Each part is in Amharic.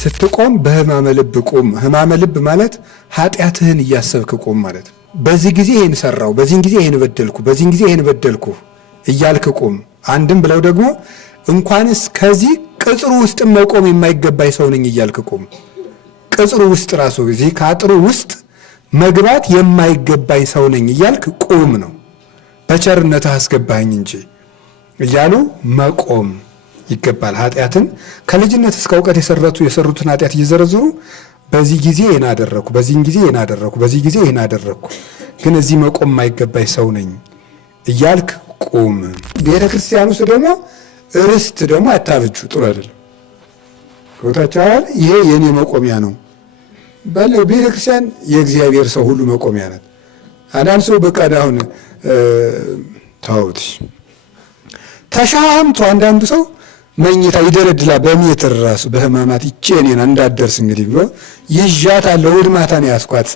ስትቆም በህማመ ልብ ቁም። ህማመ ልብ ማለት ኃጢአትህን እያሰብክ ቁም ማለት። በዚህ ጊዜ ይሄን ሰራው፣ በዚህን ጊዜ ይሄን በደልኩ፣ በዚህን ጊዜ ይሄን በደልኩ እያልክ ቁም። አንድም ብለው ደግሞ እንኳንስ ከዚህ ቅጽሩ ውስጥ መቆም የማይገባኝ ሰው ነኝ እያልክ ቁም። ቅጽሩ ውስጥ ራሱ እዚህ ከአጥሩ ውስጥ መግባት የማይገባኝ ሰው ነኝ እያልክ ቁም ነው። በቸርነትህ አስገባኝ እንጂ እያሉ መቆም ይገባል። ኃጢአትን ከልጅነት እስከ እውቀት የሰሩትን ኃጢአት እየዘረዘሩ በዚህ ጊዜ ይሄን አደረኩ፣ በዚህን ጊዜ ይሄን አደረኩ፣ በዚህ ጊዜ ይሄን አደረኩ፣ ግን እዚህ መቆም የማይገባኝ ሰው ነኝ እያልክ ቁም። ቤተ ክርስቲያን ውስጥ ደግሞ ርስት ደግሞ አታብጁ፣ ጥሩ አይደለም። ወታቻል ይሄ የኔ መቆሚያ ነው ባለው ቤተ ክርስቲያን የእግዚአብሔር ሰው ሁሉ መቆሚያ ናት። አንዳንድ ሰው በቃ አሁን ታውት ተሻምቶ አንዳንዱ ሰው መኝታ ይደረድላ በሜትር ራሱ በህማማት ይቼኔና እንዳደርስ እንግዲህ ብሎ ይዣታለሁ እሑድ ማታ ነው ያስኳት።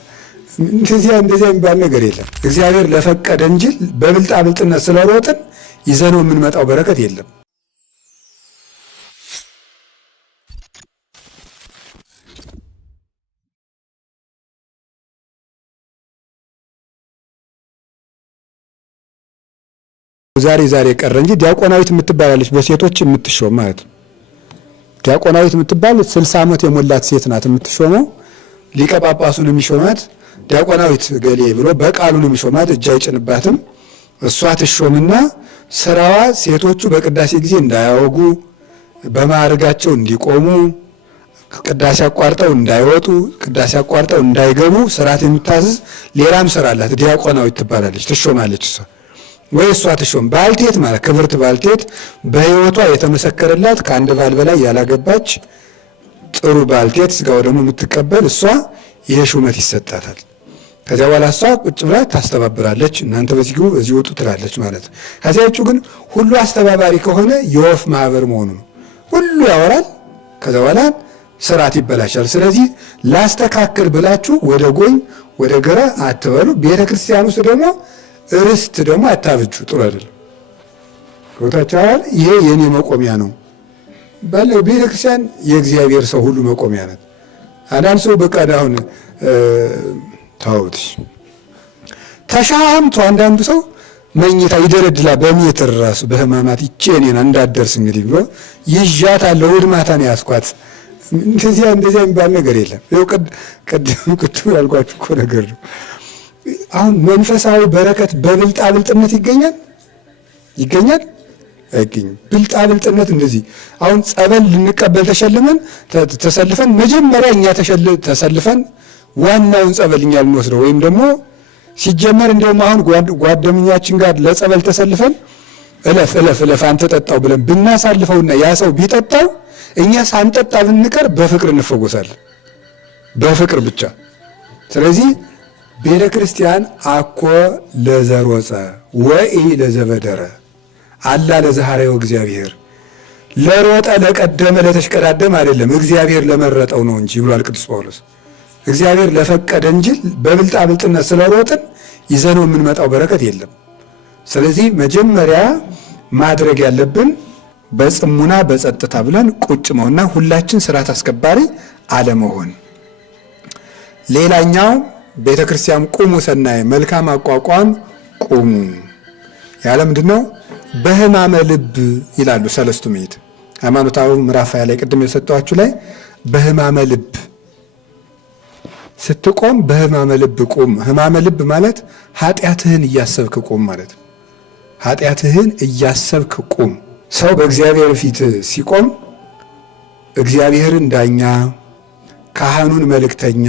እንደዚያ የሚባል ነገር የለም። እግዚአብሔር ለፈቀደ እንጂ በብልጣብልጥነት ስለሮጥን ይዘነው የምንመጣው በረከት የለም። ዛሬ ቀረ እንጂ ዲያቆናዊት የምትባላለች በሴቶች የምትሾም ማለት ነው። ዲያቆናዊት የምትባል 60 ዓመት የሞላት ሴት ናት የምትሾመው። ሊቀ ጳጳሱን የሚሾማት ዲያቆናዊት ገሌ ብሎ በቃሉን የሚሾማት እጅ አይጭንባትም። እሷ ትሾምና ስራዋ ሴቶቹ በቅዳሴ ጊዜ እንዳያወጉ፣ በማዕረጋቸው እንዲቆሙ፣ ቅዳሴ አቋርጠው እንዳይወጡ፣ ቅዳሴ አቋርጠው እንዳይገቡ ስርዓት የምታዝዝ ሌላም ስራ አላት። ዲያቆናዊት ትባላለች፣ ትሾማለች እሷ ወይ እሷ ትሾም። ባልቴት ማለት ክብርት ባልቴት በሕይወቷ የተመሰከረላት ከአንድ ባል በላይ ያላገባች ጥሩ ባልቴት ስጋው ደግሞ የምትቀበል እሷ ይሄ ሹመት ይሰጣታል። ከዚያ በኋላ እሷ ቁጭ ብላ ታስተባብራለች። እናንተ በዚህ ግቡ በዚህ ወጡ ትላለች ማለት ነው። ከዚያቹ ግን ሁሉ አስተባባሪ ከሆነ የወፍ ማህበር መሆኑ ነው። ሁሉ ያወራል፣ ከዚያ በኋላ ስርዓት ይበላሻል። ስለዚህ ላስተካክል ብላችሁ ወደ ጎኝ ወደ ግራ አትበሉ። ቤተ ክርስቲያን ውስጥ ደግሞ ርስት ደግሞ አታብጁ፣ ጥሩ አይደለም። ወታቻል ይሄ የኔ መቆሚያ ነው ባለው ቤተ ክርስቲያን የእግዚአብሔር ሰው ሁሉ መቆሚያ ናት። አንዳንድ ሰው በቃ አሁን ታውት ተሻምቶ አንዳንዱ ሰው መኝታ ይደረድላ በሜትር ራሱ በህማማት ይቼኔና እንዳደርስ እንግዲህ ብሎ ይዣታለሁ እሑድ ማታ ነው ያስኳት። እንደዚያ የሚባል ነገር የለም። ይኸው ቅድም ያልኳችሁ እኮ ነገር ነው። አሁን መንፈሳዊ በረከት በብልጣብልጥነት ይገኛል አይገኝም። ብልጣብልጥነት እንደዚህ አሁን ጸበል ልንቀበል ተሰልፈን መጀመሪያ እኛ ተሰልፈን ዋናውን ጸበል እኛ ልንወስደው ወይም ደግሞ ሲጀመር እንደውም አሁን ጓደኛችን ጋር ለጸበል ተሰልፈን እለፍ አንተ ጠጣው ብለን ብናሳልፈውና ያ ሰው ቢጠጣው እኛ ሳንጠጣ ብንቀር በፍቅር እንፈወሳለን፣ በፍቅር ብቻ። ስለዚህ ቤተ ክርስቲያን አኮ ለዘሮጸ ወኢ ለዘበደረ አላ ለዘሐረዮ እግዚአብሔር፣ ለሮጠ ለቀደመ ለተሽቀዳደም አይደለም፣ እግዚአብሔር ለመረጠው ነው እንጂ ብሏል ቅዱስ ጳውሎስ። እግዚአብሔር ለፈቀደ እንጂ በብልጣብልጥነት ስለሮጥን ይዘነው የምንመጣው በረከት የለም። ስለዚህ መጀመሪያ ማድረግ ያለብን በጽሙና በጸጥታ ብለን ቁጭ መሆንና ሁላችን ስርዓት አስከባሪ አለመሆን። ሌላኛው ቤተ ክርስቲያን ቁሙ ሰናይ መልካም አቋቋም ቁሙ ያለ ምንድን ነው? በህማመ ልብ ይላሉ ሰለስቱ ምዕት ሃይማኖታዊ ምዕራፍ ላይ ቅድም የሰጠኋችሁ ላይ በህማመ ልብ ስትቆም በህማመ ልብ ቁም። ህማመ ልብ ማለት ኃጢአትህን እያሰብክ ቁም ማለት ነው። ኃጢአትህን እያሰብክ ቁም። ሰው በእግዚአብሔር ፊት ሲቆም እግዚአብሔርን ዳኛ፣ ካህኑን መልእክተኛ፣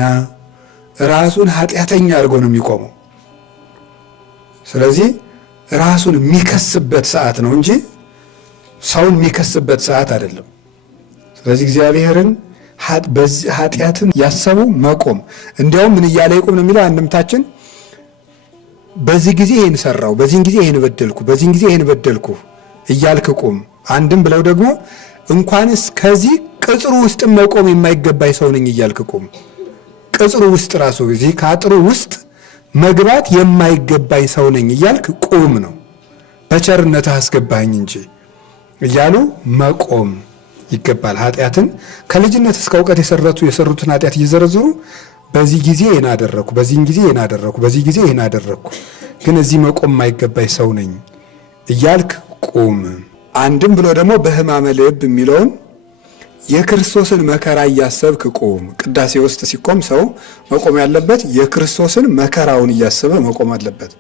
ራሱን ኃጢአተኛ አድርጎ ነው የሚቆመው። ስለዚህ ራሱን የሚከስበት ሰዓት ነው እንጂ ሰውን የሚከስበት ሰዓት አይደለም። ስለዚህ እግዚአብሔርን ኃጢአትን ያሰቡ መቆም። እንዲያውም ምን እያለ ይቆም ነው የሚለው አንድምታችን በዚህ ጊዜ ይሄን ሰራው፣ በዚህን ጊዜ ይሄን በደልኩ፣ በዚህን ጊዜ ይሄን በደልኩ እያልክ ቁም። አንድም ብለው ደግሞ እንኳንስ ከዚህ ቅጽሩ ውስጥ መቆም የማይገባኝ ሰው ነኝ እያልክ ቁም። ቅጽሩ ውስጥ ራሱ እዚህ ከአጥሩ ውስጥ መግባት የማይገባኝ ሰው ነኝ እያልክ ቁም ነው። በቸርነትህ አስገባኝ እንጂ እያሉ መቆም ይገባል። ኃጢአትን ከልጅነት እስከ እውቀት የሰሩትን ኃጢአት እየዘረዘሩ በዚህ ጊዜ ይህን አደረኩ፣ በዚህ ጊዜ ይህን አደረኩ፣ በዚህ ጊዜ ይህን አደረኩ፣ ግን እዚህ መቆም የማይገባኝ ሰው ነኝ እያልክ ቁም። አንድም ብሎ ደግሞ በሕማመ ልብ የሚለውን የክርስቶስን መከራ እያሰብክ ቁም። ቅዳሴ ውስጥ ሲቆም ሰው መቆም ያለበት የክርስቶስን መከራውን እያሰበ መቆም አለበት።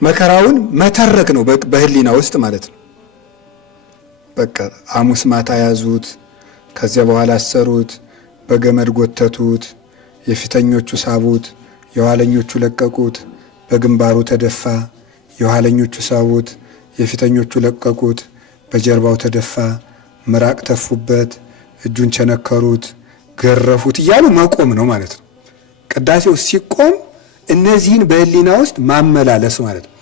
መከራውን መተረክ ነው በህሊና ውስጥ ማለት ነው። በቃ ሐሙስ ማታ ያዙት፣ ከዚያ በኋላ አሰሩት፣ በገመድ ጎተቱት፣ የፊተኞቹ ሳቡት፣ የኋለኞቹ ለቀቁት፣ በግንባሩ ተደፋ፣ የኋለኞቹ ሳቡት፣ የፊተኞቹ ለቀቁት፣ በጀርባው ተደፋ፣ ምራቅ ተፉበት፣ እጁን ቸነከሩት፣ ገረፉት እያሉ መቆም ነው ማለት ነው። ቅዳሴው ሲቆም እነዚህን በህሊና ውስጥ ማመላለስ ማለት ነው።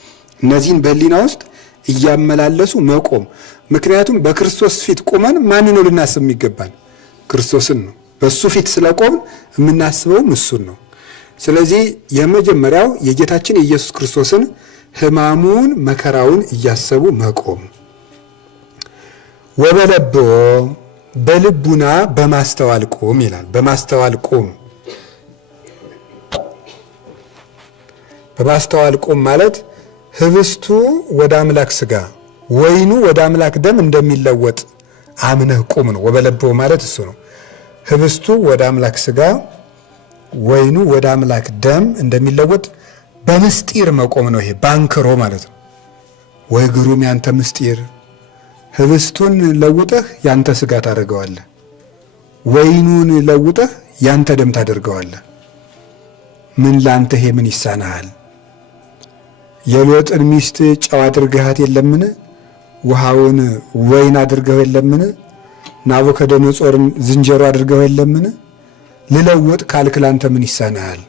እነዚህን በህሊና ውስጥ እያመላለሱ መቆም። ምክንያቱም በክርስቶስ ፊት ቁመን ማን ነው ልናስብ የሚገባን? ክርስቶስን ነው። በሱ ፊት ስለቆም የምናስበውም እሱን ነው። ስለዚህ የመጀመሪያው የጌታችን የኢየሱስ ክርስቶስን ሕማሙን መከራውን እያሰቡ መቆም። ወበለብዎ በልቡና በማስተዋል ቁም ይላል። በማስተዋል ቁም። በማስተዋል ቁም ማለት ህብስቱ ወደ አምላክ ስጋ ወይኑ ወደ አምላክ ደም እንደሚለወጥ አምነህ ቁም ነው። ወበለብዎ ማለት እሱ ነው። ህብስቱ ወደ አምላክ ስጋ ወይኑ ወደ አምላክ ደም እንደሚለወጥ በምስጢር መቆም ነው። ይሄ ባንክሮ ማለት ነው። ወይ ግሩም ያንተ ምስጢር! ህብስቱን ለውጠህ ያንተ ስጋ ታደርገዋለህ፣ ወይኑን ለውጠህ ያንተ ደም ታደርገዋለህ። ምን ላንተ ይሄ ምን ይሳናሃል? የሎጥን ሚስት ጨው አድርገሃት የለምን? ውሃውን ወይን አድርገው የለምን? ናቡከደነጾርን ዝንጀሮ አድርገው የለምን? ልለውጥ ካልክ ላንተ ምን ይሳናሃል?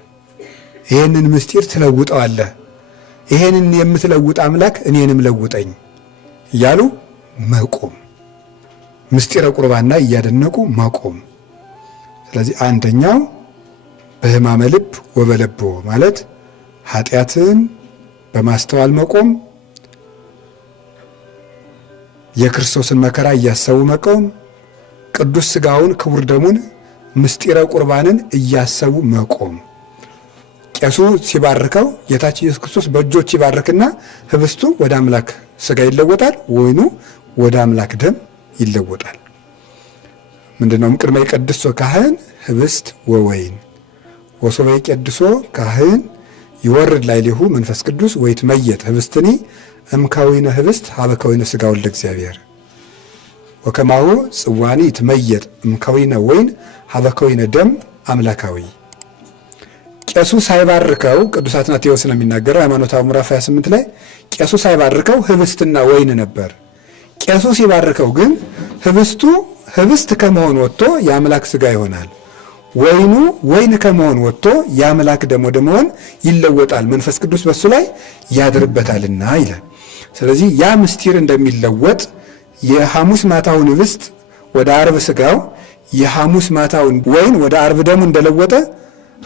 ይሄንን ምስጢር ትለውጠዋለህ። ይሄንን የምትለውጥ አምላክ እኔንም ለውጠኝ እያሉ መቆም፣ ምስጢረ ቁርባንና እያደነቁ መቆም። ስለዚህ አንደኛው በሕማመ ልብ ወበለብዎ ማለት ኃጢአትን በማስተዋል መቆም፣ የክርስቶስን መከራ እያሰቡ መቆም፣ ቅዱስ ሥጋውን ክቡር ደሙን ምስጢረ ቁርባንን እያሰቡ መቆም። ቄሱ ሲባርከው ጌታችን ኢየሱስ ክርስቶስ በእጆች ይባርክና ህብስቱ ወደ አምላክ ሥጋ ይለወጣል፣ ወይኑ ወደ አምላክ ደም ይለወጣል። ምንድነው? ቅድመ ይቀድሶ ካህን ህብስት ወወይን ወሶበ ይቀድሶ ካህን ይወርድ ላዕሌሁ መንፈስ ቅዱስ ወይትመየጥ ህብስትኒ እምከዊነ ህብስት ሀበ ከዊነ ሥጋ ወልደ እግዚአብሔር ወከማሁ ጽዋኒ ይትመየጥ እምከዊነ ወይን ሀበ ከዊነ ደም አምላካዊ። ቄሱ ሳይባርከው ቅዱስ አትናቴዎስ ነው የሚናገረው ሃይማኖታዊ ምዕራፍ 28 ላይ ቄሱ ሳይባርከው ህብስትና ወይን ነበር። ቄሱ ሲባርከው ግን ህብስቱ ህብስት ከመሆን ወጥቶ የአምላክ ሥጋ ይሆናል፣ ወይኑ ወይን ከመሆን ወጥቶ የአምላክ ደም ወደ መሆን ይለወጣል፣ መንፈስ ቅዱስ በሱ ላይ ያድርበታልና ይላል። ስለዚህ ያ ምስጢር እንደሚለወጥ የሐሙስ ማታውን ህብስት ወደ ዓርብ ሥጋው የሐሙስ ማታውን ወይን ወደ ዓርብ ደሙ እንደለወጠ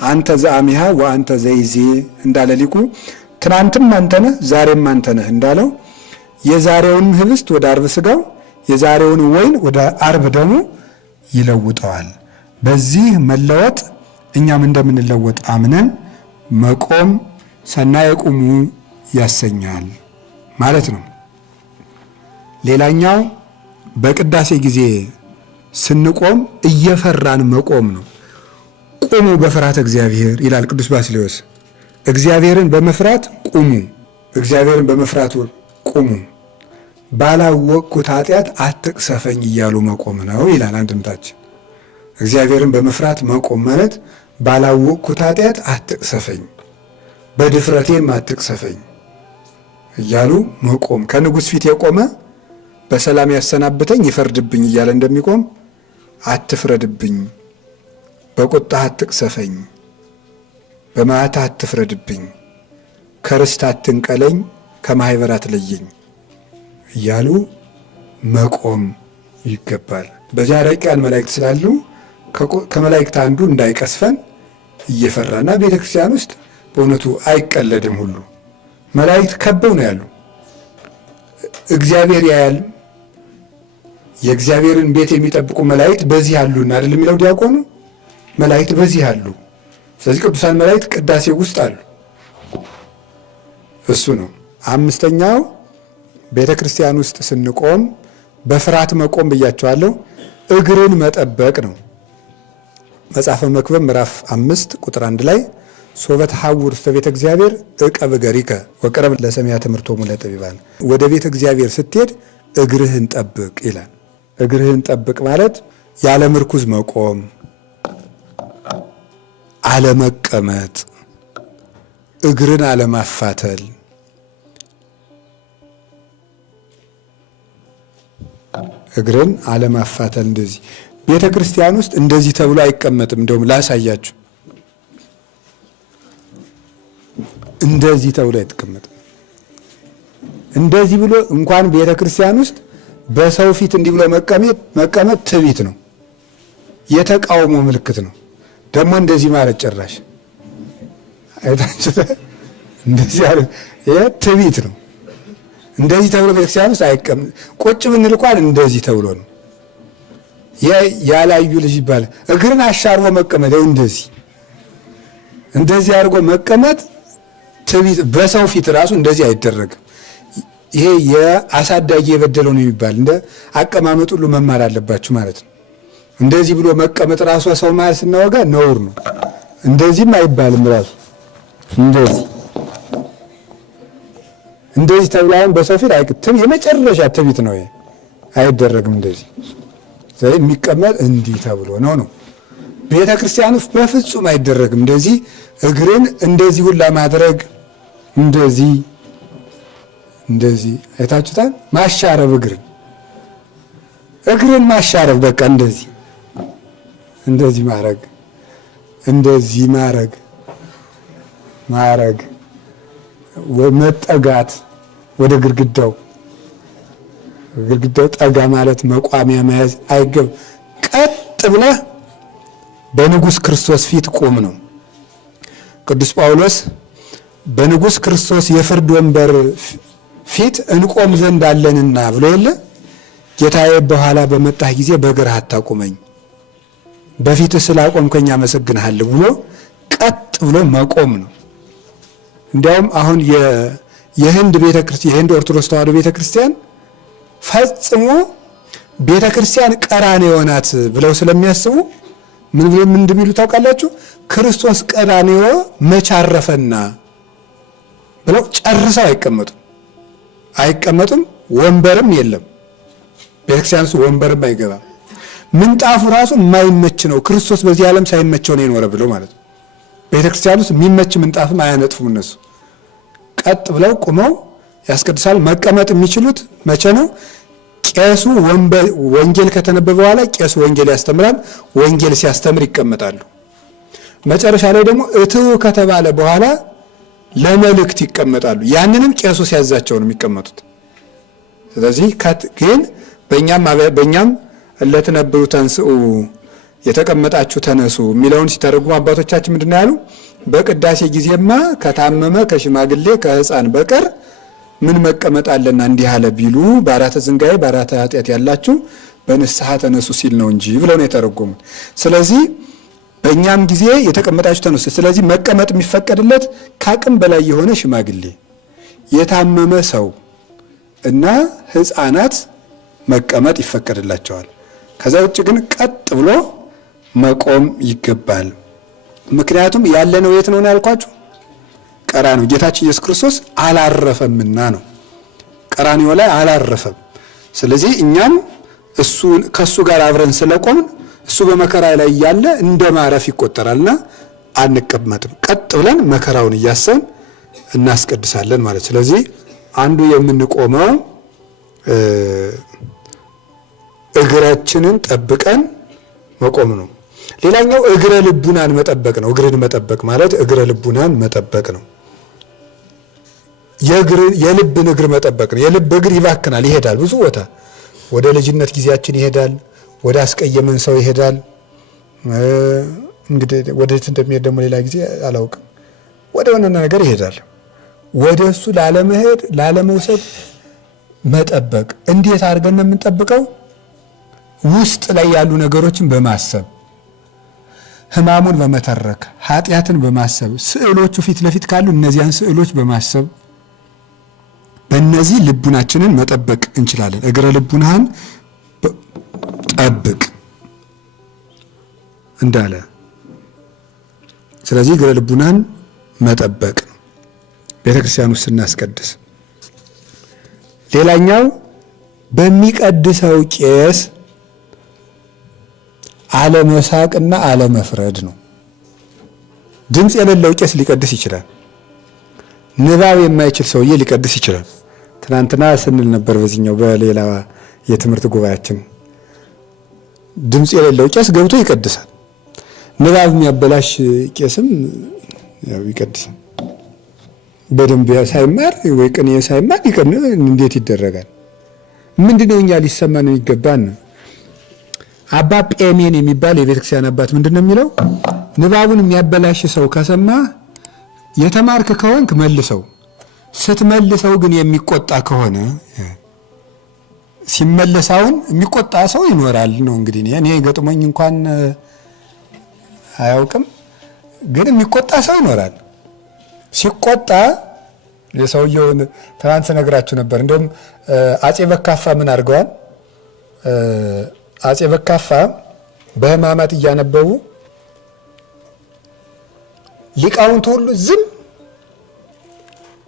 አንተ ዘአሚሃ ወአንተ ዘይዜ እንዳለ ሊቁ ትናንትም አንተ ነህ ዛሬም አንተ ነህ እንዳለው የዛሬውን ህብስት ወደ ዓርብ ሥጋው የዛሬውን ወይን ወደ ዓርብ ደሙ ይለውጠዋል። በዚህ መለወጥ እኛም እንደምንለወጥ አምነን መቆም ሰናየ ቁሙ ያሰኛል ማለት ነው። ሌላኛው በቅዳሴ ጊዜ ስንቆም እየፈራን መቆም ነው። ቁሙ በፍርሃተ እግዚአብሔር ይላል ቅዱስ ባስልዮስ። እግዚአብሔርን በመፍራት ቁሙ፣ እግዚአብሔርን በመፍራት ቁሙ፣ ባላወቅኩት ኃጢአት አትቅሰፈኝ እያሉ መቆም ነው ይላል አንድምታችን። እግዚአብሔርን በመፍራት መቆም ማለት ባላወቅኩት ኃጢአት አትቅሰፈኝ፣ በድፍረቴም አትቅሰፈኝ እያሉ መቆም። ከንጉሥ ፊት የቆመ በሰላም ያሰናብተኝ ይፈርድብኝ እያለ እንደሚቆም አትፍረድብኝ፣ በቁጣህ አትቅሰፈኝ፣ በመዓትህ አትፍረድብኝ፣ ከርስት አትንቀለኝ፣ ከማኅበር አትለየኝ እያሉ መቆም ይገባል። በዚያ ረቂቃን መላእክት ስላሉ ከመላእክት አንዱ እንዳይቀስፈን እየፈራና ቤተ ክርስቲያን ውስጥ በእውነቱ አይቀለድም። ሁሉ መላእክት ከበው ነው ያሉ። እግዚአብሔር ያያል፣ የእግዚአብሔርን ቤት የሚጠብቁ መላእክት በዚህ አሉና አይደል የሚለው ዲያቆኑ? መላእክት በዚህ አሉ። ስለዚህ ቅዱሳን መላእክት ቅዳሴ ውስጥ አሉ። እሱ ነው። አምስተኛው ቤተ ክርስቲያን ውስጥ ስንቆም በፍርሃት መቆም ብያቸዋለሁ። እግርን መጠበቅ ነው። መጽሐፈ መክብብ ምዕራፍ 5 ቁጥር 1 ላይ ሶበት ሐውር ውስተ ቤተ እግዚአብሔር ዕቀብ እገሪከ ወቅረብ ለሰሚያ ትምህርቶሙ ለጠቢባን፣ ወደ ቤተ እግዚአብሔር ስትሄድ እግርህን ጠብቅ ይላል። እግርህን ጠብቅ ማለት ያለ ምርኩዝ መቆም፣ አለመቀመጥ፣ እግርን አለማፋተል፣ እግርን አለማፋተል። እንደዚህ ቤተ ክርስቲያን ውስጥ እንደዚህ ተብሎ አይቀመጥም። እንደውም ላሳያችሁ፣ እንደዚህ ተብሎ አይቀመጥም። እንደዚህ ብሎ እንኳን ቤተ ክርስቲያን ውስጥ በሰው ፊት እንዲህ ብሎ መቀመጥ ትዕቢት ነው፣ የተቃውሞ ምልክት ነው። ደግሞ እንደዚህ ማለት ጭራሽ አይታችሁ እንደዚህ ያለ ትዕቢት ነው። እንደዚህ ተብሎ ቤተክርስቲያን ውስጥ አይቀም። ቁጭ ብንል እንኳን እንደዚህ ተብሎ ነው። ያላዩ ልጅ ይባላል። እግርን አሻርቦ መቀመጥ እንደዚህ አድርጎ መቀመጥ ትዕቢት። በሰው ፊት ራሱ እንደዚህ አይደረግም። ይሄ የአሳዳጊ የበደለው ነው የሚባል እንደ አቀማመጥ ሁሉ መማር አለባችሁ ማለት ነው። እንደዚህ ብሎ መቀመጥ ራሱ ሰው ማለት ስናወጋ ነውር ነው። እንደዚህም አይባልም ራሱ እንደዚህ ተብላውን በሰው ፊት አይቅትም። የመጨረሻ ትዕቢት ነው። አይደረግም እንደዚህ የሚቀመጥ እንዲህ ተብሎ ነው። ቤተ ክርስቲያን ውስጥ በፍጹም አይደረግም። እንደዚህ እግርን እንደዚህ ሁላ ማድረግ እንደዚህ አይታችሁታል። ማሻረብ እግርን ማሻረብ በቃ እንደዚህ ማረግ መጠጋት ወደ ግድግዳው ጠጋ ማለት መቋሚያ መያዝ አይገብ። ቀጥ ብለህ በንጉሥ ክርስቶስ ፊት ቆም ነው። ቅዱስ ጳውሎስ በንጉሥ ክርስቶስ የፍርድ ወንበር ፊት እንቆም ዘንድ አለንና ብሎ የለ ጌታዬ በኋላ በመጣህ ጊዜ በእግርህ አታቁመኝ፣ በፊትህ ስላቆምከኝ አመሰግንሃለሁ ብሎ ቀጥ ብሎ መቆም ነው። እንዲያውም አሁን የህንድ ኦርቶዶክስ ተዋሕዶ ቤተክርስቲያን ፈጽሞ ቤተክርስቲያን ቀራንዮ ናት ብለው ስለሚያስቡ ምን እንደሚሉ ታውቃላችሁ? ክርስቶስ ቀራንዮ መቼ አረፈና ብለው ጨርሰው አይቀመጡም። ወንበርም የለም ቤተክርስቲያን ውስጥ፣ ወንበርም አይገባም። ምንጣፉ ራሱ የማይመች ነው። ክርስቶስ በዚህ ዓለም ሳይመቸው ነው የኖረ ብለው ማለት ነው። ቤተክርስቲያን ውስጥ የሚመች ምንጣፍም አያነጥፉም። እነሱ ቀጥ ብለው ቁመው ያስቀድሳሉ። መቀመጥ የሚችሉት መቼ ነው? ቄሱ ወንጌል ከተነበበ በኋላ ቄሱ ወንጌል ያስተምራል። ወንጌል ሲያስተምር ይቀመጣሉ። መጨረሻ ላይ ደግሞ እትው ከተባለ በኋላ ለመልእክት ይቀመጣሉ። ያንንም ቄሱ ሲያዛቸው ነው የሚቀመጡት። ስለዚህ ግን በእኛም እለትነብሩ ተንስኡ የተቀመጣችሁ ተነሱ የሚለውን ሲተረጉሙ አባቶቻችን ምንድን ነው ያሉ? በቅዳሴ ጊዜማ ከታመመ ከሽማግሌ ከሕፃን በቀር ምን መቀመጥ አለና እንዲህ አለ ቢሉ በአራተ ዝንጋዬ በአራተ ኃጢአት ያላችሁ በንስሐ ተነሱ ሲል ነው እንጂ ብለው ነው የተረጎሙት። ስለዚህ በእኛም ጊዜ የተቀመጣችሁ ተነሱ። ስለዚህ መቀመጥ የሚፈቀድለት ከአቅም በላይ የሆነ ሽማግሌ፣ የታመመ ሰው እና ሕፃናት መቀመጥ ይፈቀድላቸዋል። ከዛ ውጭ ግን ቀጥ ብሎ መቆም ይገባል። ምክንያቱም ያለነው የት ነው ያልኳችሁ? ቀራንዮ። ጌታችን ኢየሱስ ክርስቶስ አላረፈምና ነው። ቀራንዮ ላይ አላረፈም። ስለዚህ እኛም ከሱ ጋር አብረን ስለቆምን እሱ በመከራ ላይ እያለ እንደ ማረፍ ይቆጠራልና አንቀመጥም። ቀጥ ብለን መከራውን እያሰብን እናስቀድሳለን ማለት። ስለዚህ አንዱ የምንቆመው እግራችንን ጠብቀን መቆም ነው። ሌላኛው እግረ ልቡናን መጠበቅ ነው። እግርን መጠበቅ ማለት እግረ ልቡናን መጠበቅ ነው። የልብን እግር መጠበቅ ነው። የልብ እግር ይባክናል፣ ይሄዳል ብዙ ቦታ። ወደ ልጅነት ጊዜያችን ይሄዳል፣ ወደ አስቀየመን ሰው ይሄዳል። እንግዲህ ወዴት እንደሚሄድ ደግሞ ሌላ ጊዜ አላውቅም። ወደ ሆነ ነገር ይሄዳል። ወደ እሱ ላለመሄድ ላለመውሰድ መጠበቅ። እንዴት አድርገን ነው የምንጠብቀው? ውስጥ ላይ ያሉ ነገሮችን በማሰብ ሕማሙን በመተረክ ኃጢአትን በማሰብ ስዕሎቹ ፊት ለፊት ካሉ እነዚያን ስዕሎች በማሰብ በእነዚህ ልቡናችንን መጠበቅ እንችላለን። እግረ ልቡናህን ጠብቅ እንዳለ፣ ስለዚህ እግረ ልቡናን መጠበቅ ቤተክርስቲያን ውስጥ ስናስቀድስ። ሌላኛው በሚቀድሰው ቄስ አለመሳቅና አለመፍረድ ነው። ድምፅ የሌለው ቄስ ሊቀድስ ይችላል። ንባብ የማይችል ሰውዬ ሊቀድስ ይችላል። ትናንትና ስንል ነበር በዚህኛው በሌላ የትምህርት ጉባኤያችን ድምፅ የሌለው ቄስ ገብቶ ይቀድሳል። ንባብ የሚያበላሽ ቄስም ያው ይቀድሳል። በደንብ ሳይማር ወይ ቅኔ ሳይማር እንዴት ይደረጋል? ምንድነው እኛ ሊሰማን የሚገባን? አባ ጴሜን የሚባል የቤተክርስቲያን አባት ምንድነው የሚለው? ንባቡን የሚያበላሽ ሰው ከሰማ የተማርክ ከሆንክ መልሰው፣ ስትመልሰው ግን የሚቆጣ ከሆነ ሲመለሳውን የሚቆጣ ሰው ይኖራል ነው እንግዲህ። እኔ ገጥሞኝ እንኳን አያውቅም፣ ግን የሚቆጣ ሰው ይኖራል። ሲቆጣ የሰውየውን ትናንት ነግራችሁ ነበር። እንደውም አጼ በካፋ ምን አድርገዋል? አጼ በካፋ በሕማማት እያነበቡ ሊቃውንቱ ሁሉ ዝም።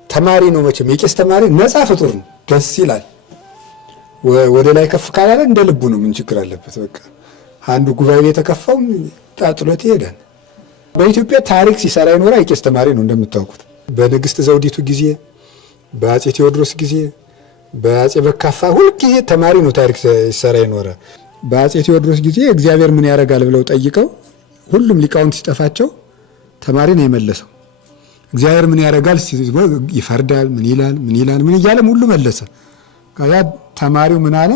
ተማሪ ነው መቼም የቄስ ተማሪ ነፃ ፍጡር ነው፣ ደስ ይላል። ወደ ላይ ከፍ ካላለ እንደ ልቡ ነው። ምን ችግር አለበት? በቃ አንዱ ጉባኤ የተከፋው ጣጥሎት ይሄዳል። በኢትዮጵያ ታሪክ ሲሰራ ይኖራ የቄስ ተማሪ ነው እንደምታውቁት። በንግስት ዘውዲቱ ጊዜ፣ በአጼ ቴዎድሮስ ጊዜ፣ በአጼ በካፋ ሁልጊዜ ተማሪ ነው ታሪክ ሲሰራ ይኖረ። በአጼ ቴዎድሮስ ጊዜ እግዚአብሔር ምን ያደርጋል ብለው ጠይቀው ሁሉም ሊቃውንት ሲጠፋቸው ተማሪ ነው የመለሰው። እግዚአብሔር ምን ያደርጋል? ይፈርዳል፣ ምን ይላል፣ ምን ይላል፣ ምን እያለም ሁሉ መለሰ። ከዛ ተማሪው ምን አለ?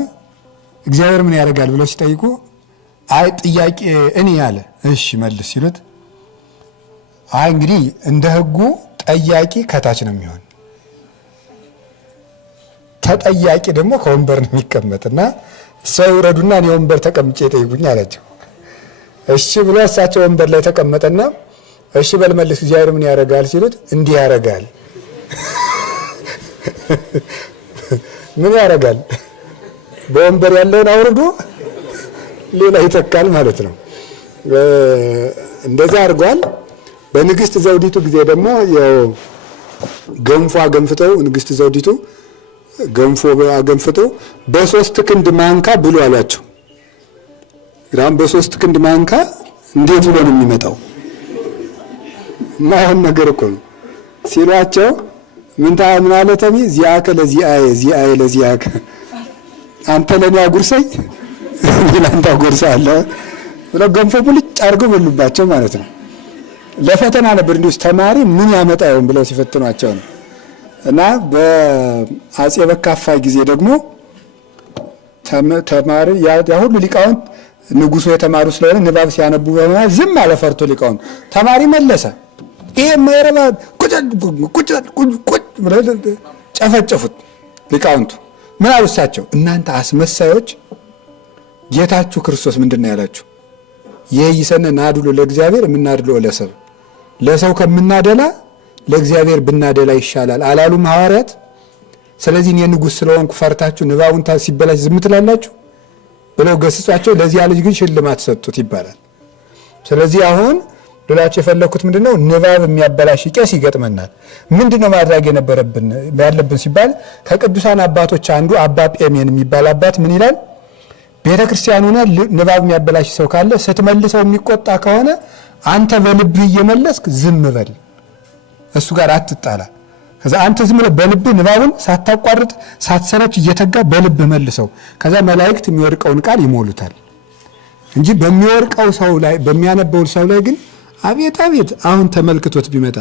እግዚአብሔር ምን ያደርጋል ብለው ሲጠይቁ አይ ጥያቄ እኔ ያለ እሺ መልስ ሲሉት አይ እንግዲህ እንደ ሕጉ ጠያቂ ከታች ነው የሚሆን፣ ተጠያቂ ደግሞ ከወንበር ነው የሚቀመጥና ሰው ይውረዱና እኔ ወንበር ተቀምጬ ጠይቁኝ አላቸው። እሺ ብሎ እሳቸው ወንበር ላይ ተቀመጠና እሺ በልመልስ እግዚአብሔር ምን ያደርጋል ሲሉት እንዲህ ያደርጋል። ምን ያደርጋል? በወንበር ያለውን አውርዶ ሌላ ይተካል ማለት ነው። እንደዛ አድርጓል። በንግስት ዘውዲቱ ጊዜ ደግሞ ገንፎ አገንፍተው ንግስት ዘውዲቱ ገንፎ አገንፍተው በ3 ክንድ ማንካ ብሉ አሏቸው። ግራም በ3 ክንድ ማንካ እንዴት ብሎ ነው የሚመጣው? ማይሆን ነገር እኮ ነው ሲሏቸው ምን አለተሚ ዚአከ ለዚአየ ዚአየ ለዚአከ፣ አንተ ለኔ አጉርሰኝ ለአንተ አጎርሳለሁ ብለው ገንፎ ሙልጭ አድርገው በሉባቸው ማለት ነው። ለፈተና ነበር እንዲሁ ተማሪ ምን ያመጣውን ብለው ሲፈትኗቸው ነው። እና በአጼ በካፋ ጊዜ ደግሞ ተማሪ ያ ሁሉ ሊቃውንት ንጉሱ የተማሩ ስለሆነ ንባብ ሲያነቡ በመሃል ዝም አለ ፈርቶ ሊቃውንት። ተማሪ መለሰ። ይሄ ማይረባ ቁጭ ብለው ጨፈጨፉት ሊቃውንቱ። ምን አሉ እሳቸው? እናንተ አስመሳዮች ጌታችሁ ክርስቶስ ምንድን ነው ያላችሁ? ይይሰነ ናድሎ ለእግዚአብሔር የምናድሎ ለሰብ፣ ለሰው ከምናደላ ለእግዚአብሔር ብናደላ ይሻላል አላሉም ሐዋርያት? ስለዚህ እኔ ንጉሥ ስለሆንኩ ፈርታችሁ ንባቡን ሲበላሽ ዝም ትላላችሁ ብለው ገስጿቸው፣ ለዚያ ልጅ ግን ሽልማት ሰጡት ይባላል። ስለዚህ አሁን ሌላቸው የፈለኩት ምንድነው? ንባብ የሚያበላሽ ቄስ ይገጥመናል። ምንድነው ማድረግ ያለብን ሲባል ከቅዱሳን አባቶች አንዱ አባ ጴሜን የሚባል አባት ምን ይላል? ቤተክርስቲያኑና ንባብ የሚያበላሽ ሰው ካለ ስትመልሰው የሚቆጣ ከሆነ አንተ በልብህ እየመለስክ ዝም በል፣ እሱ ጋር አትጣላ። ከዛ አንተ ዝም ብለህ በልብህ ንባቡን ሳታቋርጥ ሳትሰለች እየተጋ በልብህ መልሰው። ከዛ መላእክት የሚወድቀውን ቃል ይሞሉታል እንጂ በሚወድቀው ሰው ላይ በሚያነበው ሰው ላይ ግን አቤት አቤት አሁን ተመልክቶት ቢመጣ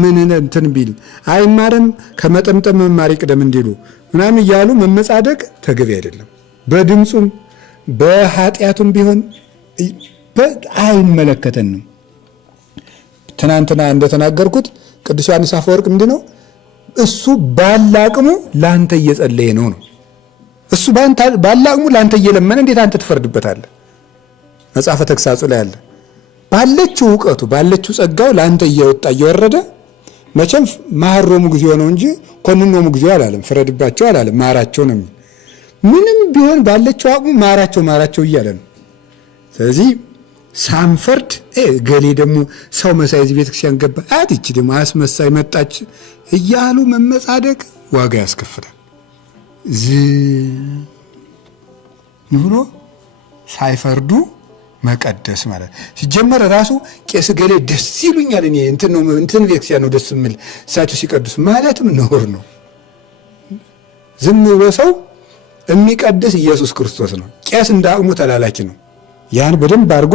ምን እንትን ቢል አይማርም ከመጠምጠም መማር ይቅደም እንዲሉ ምናምን እያሉ መመጻደቅ ተገቢ አይደለም። በድምጹም በኃጢአቱም ቢሆን አይመለከተንም። ትናንትና እንደተናገርኩት ቅዱስ ዮሐንስ አፈወርቅ ምንድነው እሱ ባላቅሙ ላንተ እየጸለየ ነው። እሱ ባለ አቅሙ ለአንተ እየለመነ እንዴት አንተ ትፈርድበታለህ? መጽሐፈ ተግሳጹ ላይ አለ። ባለችው እውቀቱ ባለችው ጸጋው ለአንተ እየወጣ እየወረደ መቼም ማህሮሙ ጊዜው ነው እንጂ ኮንኖሙ ጊዜው አላለም። ፍረድባቸው አላለም። ማራቸው ነው። ምንም ቢሆን ባለችው አቅሙ ማራቸው እያለ ነው። ስለዚህ ሳንፈርድ ገሌ ደግሞ ሰው መሳይ እዚህ ቤተክርስቲያን ገባ አትች ደግሞ አስመሳይ መጣች እያሉ መመጻደቅ ዋጋ ያስከፍላል። ብሎ ሳይፈርዱ መቀደስ ማለት ሲጀመር ራሱ ቄስ ገሌ ደስ ይሉኛል እኔ እንትን ቤተክርስቲያን ነው ደስ የሚል እሳቸው ሲቀድሱ ማለትም ነውር ነው። ዝም ብሎ ሰው የሚቀድስ ኢየሱስ ክርስቶስ ነው። ቄስ እንደ አቅሙ ተላላኪ ነው። ያን በደንብ አድርጎ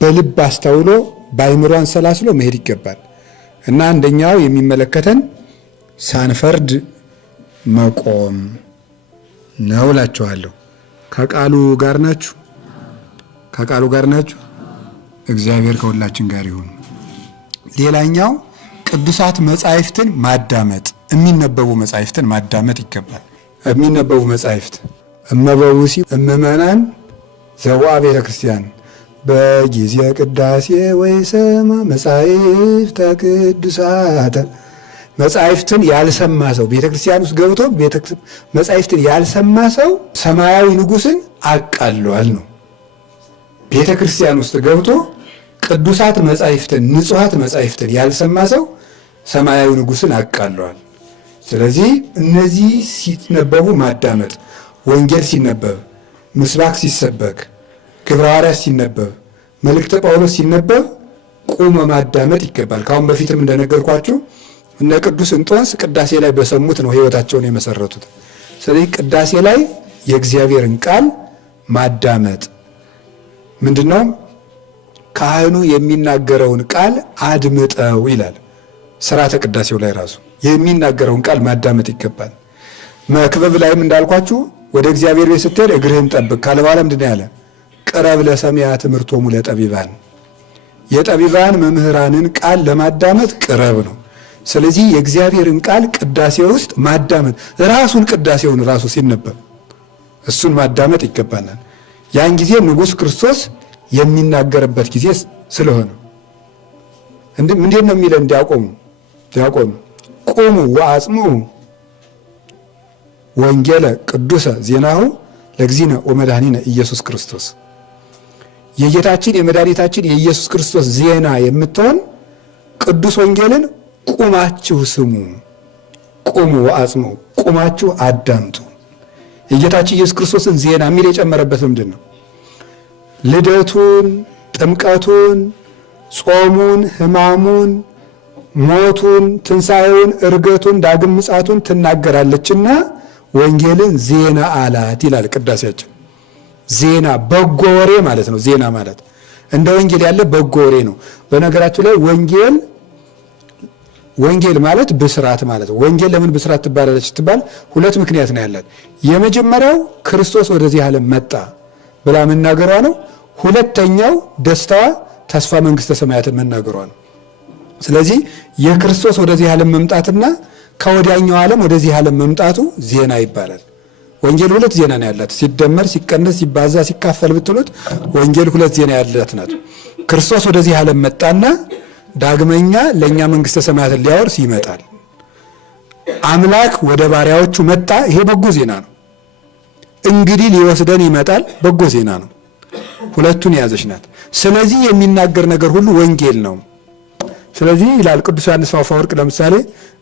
በልብ አስተውሎ በአይምሮ አንሰላስሎ መሄድ ይገባል። እና አንደኛው የሚመለከተን ሳንፈርድ መቆም ነው እላችኋለሁ። ከቃሉ ጋር ናችሁ? ከቃሉ ጋር ናችሁ? እግዚአብሔር ከሁላችን ጋር ይሁን። ሌላኛው ቅዱሳት መጻሕፍትን ማዳመጥ፣ የሚነበቡ መጻሕፍትን ማዳመጥ ይገባል። የሚነበቡ መጻሕፍት እመበውሲ እመመናን ዘዋ ቤተ ክርስቲያን በጊዜ ቅዳሴ ወይሰማ መጻሕፍተ ቅዱሳተ። መጻሕፍትን ያልሰማ ሰው ቤተ ክርስቲያን ውስጥ ገብቶ መጻሕፍትን ያልሰማ ሰው ሰማያዊ ንጉሥን አቃሏል ነው። ቤተ ክርስቲያን ውስጥ ገብቶ ቅዱሳት መጻሕፍትን ንጹሐት መጻሕፍትን ያልሰማ ሰው ሰማያዊ ንጉሥን አቃሏል። ስለዚህ እነዚህ ሲነበቡ ማዳመጥ፣ ወንጌል ሲነበብ፣ ምስባክ ሲሰበክ፣ ግብረ ሐዋርያት ሲነበብ፣ መልእክተ ጳውሎስ ሲነበብ ቁሞ ማዳመጥ ይገባል። ካሁን በፊትም እንደነገርኳችሁ እነ ቅዱስ እንጦንስ ቅዳሴ ላይ በሰሙት ነው ሕይወታቸውን የመሰረቱት። ስለዚህ ቅዳሴ ላይ የእግዚአብሔርን ቃል ማዳመጥ ምንድነው? ካህኑ የሚናገረውን ቃል አድምጠው ይላል ሥርዓተ ቅዳሴው ላይ ራሱ የሚናገረውን ቃል ማዳመጥ ይገባል። መክብብ ላይም እንዳልኳችሁ ወደ እግዚአብሔር ቤት ስትሄድ እግርህን ጠብቅ ካለ በኋላ ምንድን ያለ? ቅረብ ለሰሚያ ትምህርቶሙ ለጠቢባን፣ የጠቢባን መምህራንን ቃል ለማዳመጥ ቅረብ ነው። ስለዚህ የእግዚአብሔርን ቃል ቅዳሴ ውስጥ ማዳመጥ፣ ራሱን ቅዳሴውን ራሱ ሲነበብ እሱን ማዳመጥ ይገባናል። ያን ጊዜ ንጉሥ ክርስቶስ የሚናገርበት ጊዜ ስለሆነ እንዴት ነው የሚለን? ዲያቆኑ ቁሙ ወአጽምዑ ወንጌለ ቅዱሰ ዜናሁ ለእግዚእነ ወመድኃኒነ ኢየሱስ ክርስቶስ። የጌታችን የመድኃኒታችን የኢየሱስ ክርስቶስ ዜና የምትሆን ቅዱስ ወንጌልን ቁማችሁ ስሙ። ቁሙ ወአጽምዑ፣ ቁማችሁ አዳምጡ። የጌታችን ኢየሱስ ክርስቶስን ዜና የሚል የጨመረበት ምንድን ነው? ልደቱን፣ ጥምቀቱን፣ ጾሙን፣ ሕማሙን፣ ሞቱን፣ ትንሣኤውን፣ ዕርገቱን፣ ዳግም ምጽአቱን ትናገራለችና ወንጌልን ዜና አላት ይላል ቅዳሴያችን። ዜና በጎ ወሬ ማለት ነው። ዜና ማለት እንደ ወንጌል ያለ በጎ ወሬ ነው። በነገራችሁ ላይ ወንጌል ማለት ብስራት ማለት ነው። ወንጌል ለምን ብስራት ትባላለች ትባል? ሁለት ምክንያት ነው ያላት። የመጀመሪያው ክርስቶስ ወደዚህ ዓለም መጣ ብላ መናገሯ ነው። ሁለተኛው ደስታዋ ተስፋ መንግሥተ ሰማያትን መናገሯ ነው። ስለዚህ የክርስቶስ ወደዚህ ዓለም መምጣትና ከወዲያኛው ዓለም ወደዚህ ዓለም መምጣቱ ዜና ይባላል። ወንጌል ሁለት ዜና ነው ያላት። ሲደመር፣ ሲቀነስ፣ ሲባዛ፣ ሲካፈል ብትሉት ወንጌል ሁለት ዜና ያላት ናት። ክርስቶስ ወደዚህ ዓለም መጣና ዳግመኛ ለእኛ መንግሥተ ሰማያትን ሊያወርስ ይመጣል። አምላክ ወደ ባሪያዎቹ መጣ። ይሄ በጎ ዜና ነው። እንግዲህ ሊወስደን ይመጣል። በጎ ዜና ነው። ሁለቱን የያዘች ናት። ስለዚህ የሚናገር ነገር ሁሉ ወንጌል ነው። ስለዚህ ይላል ቅዱስ ዮሐንስ አፈወርቅ ለምሳሌ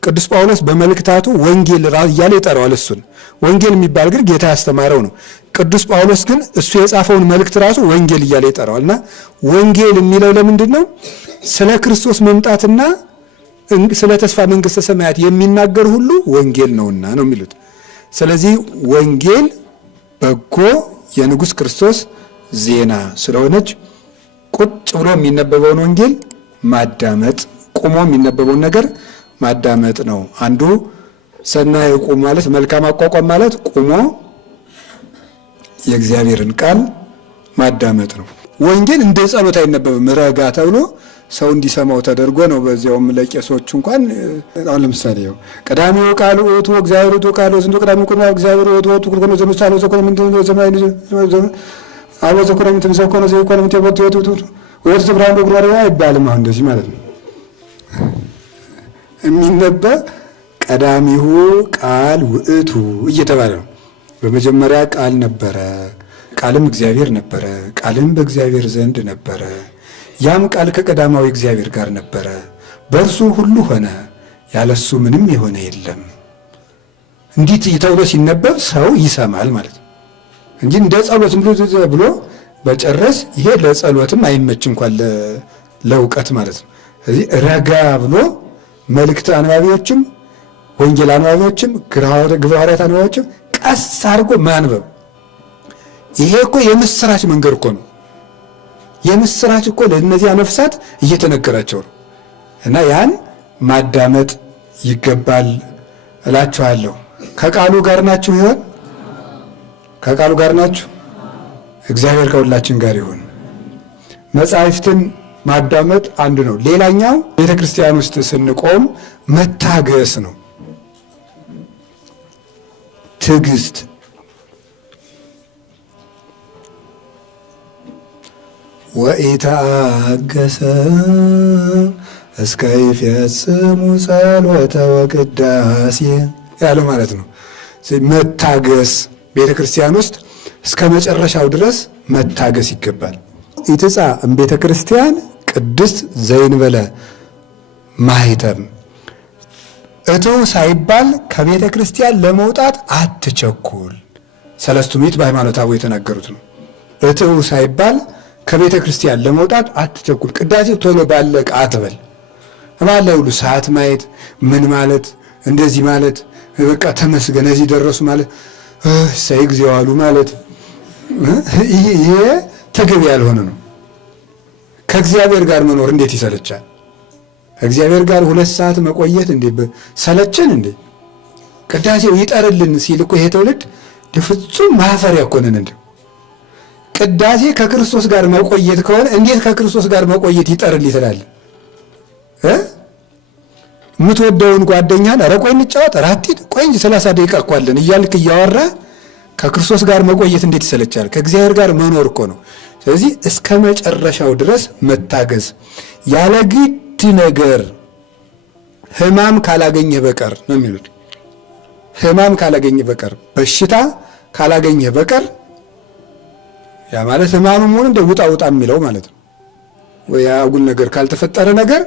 ቅዱስ ጳውሎስ በመልእክታቱ ወንጌል እያለ ይጠራዋል። እሱን ወንጌል የሚባል ግን ጌታ ያስተማረው ነው። ቅዱስ ጳውሎስ ግን እሱ የጻፈውን መልእክት ራሱ ወንጌል እያለ ይጠራዋል። እና ወንጌል የሚለው ለምንድን ነው? ስለ ክርስቶስ መምጣትና ስለ ተስፋ መንግሥተ ሰማያት የሚናገር ሁሉ ወንጌል ነውና ነው የሚሉት። ስለዚህ ወንጌል በጎ የንጉሥ ክርስቶስ ዜና ስለሆነች ቁጭ ብሎ የሚነበበውን ወንጌል ማዳመጥ፣ ቁሞ የሚነበበውን ነገር ማዳመጥ ነው። አንዱ ሰናይ ቁም ማለት መልካም አቋቋም ማለት ቁሞ የእግዚአብሔርን ቃል ማዳመጥ ነው። ወንጌል እንደ ጸሎት አይነበብም። ረጋ ተብሎ ሰው እንዲሰማው ተደርጎ ነው። በዚያውም ለቄሶቹ እንኳን አሁን ለምሳሌ ይኸው ቀዳሚው ቃል ውእቱ እግዚአብሔር ውእቱ ቃል ወዝንቶ ቀዳሚው ቁም እግዚአብሔር ውእቱ ውእቱ ኩሉ ዘምሳሌ ዘኮነ ምንድነው ዘማይ አሎ ዘኮነ ምንድነው ዘኮነ ዘኮነ ምንድነው ወጥቶ ወጥቶ ብራንዶ ግሮሪያ አይባልም። አሁን እንደዚህ ማለት ነው የሚነበብ ቀዳሚው ቃል ውእቱ እየተባለ ነው። በመጀመሪያ ቃል ነበረ፣ ቃልም እግዚአብሔር ነበረ፣ ቃልም በእግዚአብሔር ዘንድ ነበረ፣ ያም ቃል ከቀዳማዊ እግዚአብሔር ጋር ነበረ፣ በእርሱ ሁሉ ሆነ፣ ያለሱ ምንም የሆነ የለም። እንዲህ ተብሎ ሲነበብ ሰው ይሰማል ማለት ነው እንጂ እንደ ጸሎት ብሎ በጨረስ ይሄ ለጸሎትም አይመች እንኳን ለእውቀት ማለት ነው። ስለዚህ ረጋ ብሎ መልእክት አንባቢዎችም ወንጌል አንባቢዎችም ግብረ ሐዋርያት አንባቢዎችም ቀስ አድርጎ ማንበብ። ይሄ እኮ የምስራች መንገድ እኮ ነው። የምስራች እኮ ለእነዚያ ነፍሳት እየተነገራቸው ነው እና ያን ማዳመጥ ይገባል እላችኋለሁ። ከቃሉ ጋር ናችሁ ይሆን? ከቃሉ ጋር ናችሁ? እግዚአብሔር ከሁላችን ጋር ይሁን። መጻሕፍትን ማዳመጥ አንዱ ነው። ሌላኛው ቤተ ክርስቲያን ውስጥ ስንቆም መታገስ ነው። ትዕግስት ወኢተአገሰ እስከ ይፈጽሙ ጸሎተ ወቅዳሴ ያለው ማለት ነው። መታገስ ቤተ ክርስቲያን ውስጥ እስከ መጨረሻው ድረስ መታገስ ይገባል። ኢትጻ እምቤተ ክርስቲያን ቅድስት ዘይንበለ ማኅተም እትው ሳይባል ከቤተ ክርስቲያን ለመውጣት አትቸኩል። ሰለስቱ ምዕት በሃይማኖተ አበው የተናገሩት ነው። እትው ሳይባል ከቤተ ክርስቲያን ለመውጣት አትቸኩል። ቅዳሴ ቶሎ ባለቀ አትበል። ባለ ሁሉ ሰዓት ማየት ምን ማለት እንደዚህ ማለት በቃ ተመስገን እዚህ ደረሱ ማለት ሳይ ጊዜው አሉ ማለት ይሄ ተገቢ ያልሆነ ነው። ከእግዚአብሔር ጋር መኖር እንዴት ይሰለቻል! እግዚአብሔር ጋር 2 ሰዓት መቆየት እንዴ ሰለቸን እንዴ! ቅዳሴው ይጠርልን ሲል እኮ ይሄ ትውልድ ፍጹም ማፈሪያ እኮ ነን እንዴ! ቅዳሴ ከክርስቶስ ጋር መቆየት ከሆነ እንዴት ከክርስቶስ ጋር መቆየት ይጠርል ይላል? የምትወደውን ጓደኛን ኧረ ቆይ እንጫወት ራቲድ ቆይ እንጂ 30 ደቂቃ እኮ አለን እያልክ እያወራ ከክርስቶስ ጋር መቆየት እንዴት ይሰለቻል? ከእግዚአብሔር ጋር መኖር እኮ ነው። ስለዚህ እስከ መጨረሻው ድረስ መታገዝ ያለ ግድ ነገር ሕማም ካላገኘ በቀር ነው የሚሉት። ሕማም ካላገኘ በቀር በሽታ ካላገኘ በቀር ያ ማለት ሕማምም ሆነ እንደ ውጣ ውጣ የሚለው ማለት ነው። ወይ አጉል ነገር ካልተፈጠረ ነገር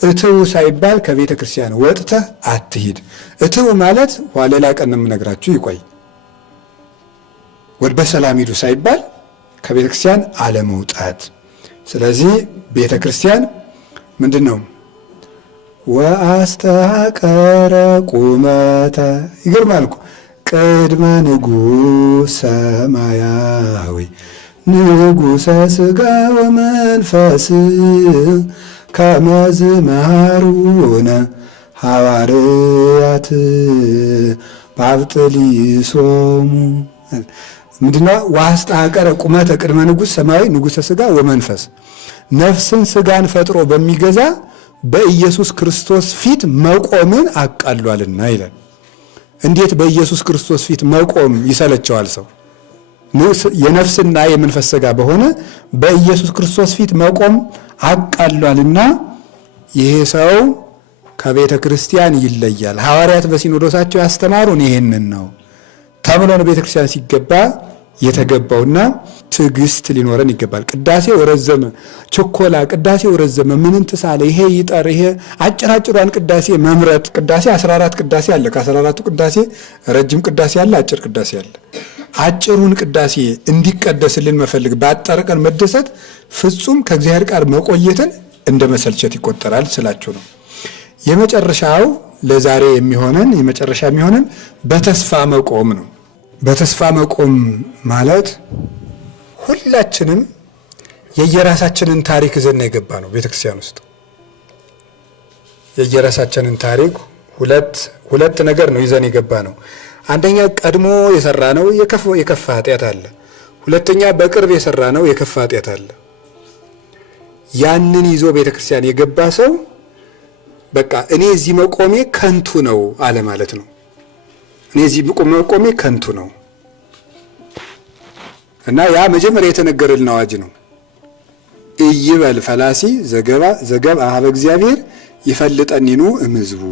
እትው ሳይባል ከቤተ ክርስቲያን ወጥተህ አትሂድ። እትው ማለት ሌላ ቀን የምነግራችሁ ይቆይ። ወደ በሰላም ሂዱ ሳይባል ከቤተ ክርስቲያን አለመውጣት። ስለዚህ ቤተ ክርስቲያን ምንድን ነው? ወአስተቀረ ቁመተ ይገርማል እኮ ቅድመ ንጉሥ ሰማያዊ ንጉሠ ሥጋ ወመንፈስ ከመ ዝመሃሩነ ሐዋርያት ባብጥሊሶሙ ምንድነው? ወአስተቀረ ቁመተ ቅድመ ንጉሥ ሰማያዊ ንጉሠ ሥጋ ወመንፈስ ነፍስን ሥጋን ፈጥሮ በሚገዛ በኢየሱስ ክርስቶስ ፊት መቆምን አቃሏልና ይላል። እንዴት በኢየሱስ ክርስቶስ ፊት መቆም ይሰለቸዋል ሰው? የነፍስና የመንፈስ ሥጋ በሆነ በኢየሱስ ክርስቶስ ፊት መቆም አቃሏልና ይሄ ሰው ከቤተ ክርስቲያን ይለያል። ሐዋርያት በሲኖዶሳቸው ያስተማሩን ይሄንን ነው ተብሎ ነው ቤተ ክርስቲያን ሲገባ የተገባውና ትዕግስት ሊኖረን ይገባል። ቅዳሴው ረዘመ፣ ቸኮላ፣ ቅዳሴው ረዘመ፣ ምንን ትሳለ፣ ይሄ ይጠር፣ ይሄ አጭራጭሯን ቅዳሴ መምረጥ። ቅዳሴ 14 ቅዳሴ አለ። ከ14ቱ ቅዳሴ ረጅም ቅዳሴ አለ፣ አጭር ቅዳሴ አለ። አጭሩን ቅዳሴ እንዲቀደስልን መፈልግ፣ ባጠረ ቀን መደሰት ፍጹም ከእግዚአብሔር ጋር መቆየትን እንደ መሰልቸት ይቆጠራል ስላችሁ ነው። የመጨረሻው ለዛሬ የሚሆነን የመጨረሻ የሚሆነን በተስፋ መቆም ነው። በተስፋ መቆም ማለት ሁላችንም የየራሳችንን ታሪክ ይዘን የገባ ነው። ቤተክርስቲያን ውስጥ የየራሳችንን ታሪክ ሁለት ነገር ነው ይዘን የገባ ነው። አንደኛ ቀድሞ የሰራ ነው የከፋ ኃጢአት አለ። ሁለተኛ በቅርብ የሰራ ነው የከፋ ኃጢአት አለ። ያንን ይዞ ቤተክርስቲያን የገባ ሰው በቃ እኔ እዚህ መቆሜ ከንቱ ነው አለ ማለት ነው። እኔ እዚህ መቆሜ ከንቱ ነው እና ያ መጀመሪያ የተነገረልን አዋጅ ነው። ኢይበል ፈላሲ ዘገብ አኀበ እግዚአብሔር ይፈልጠኒኑ እምሕዝቡ።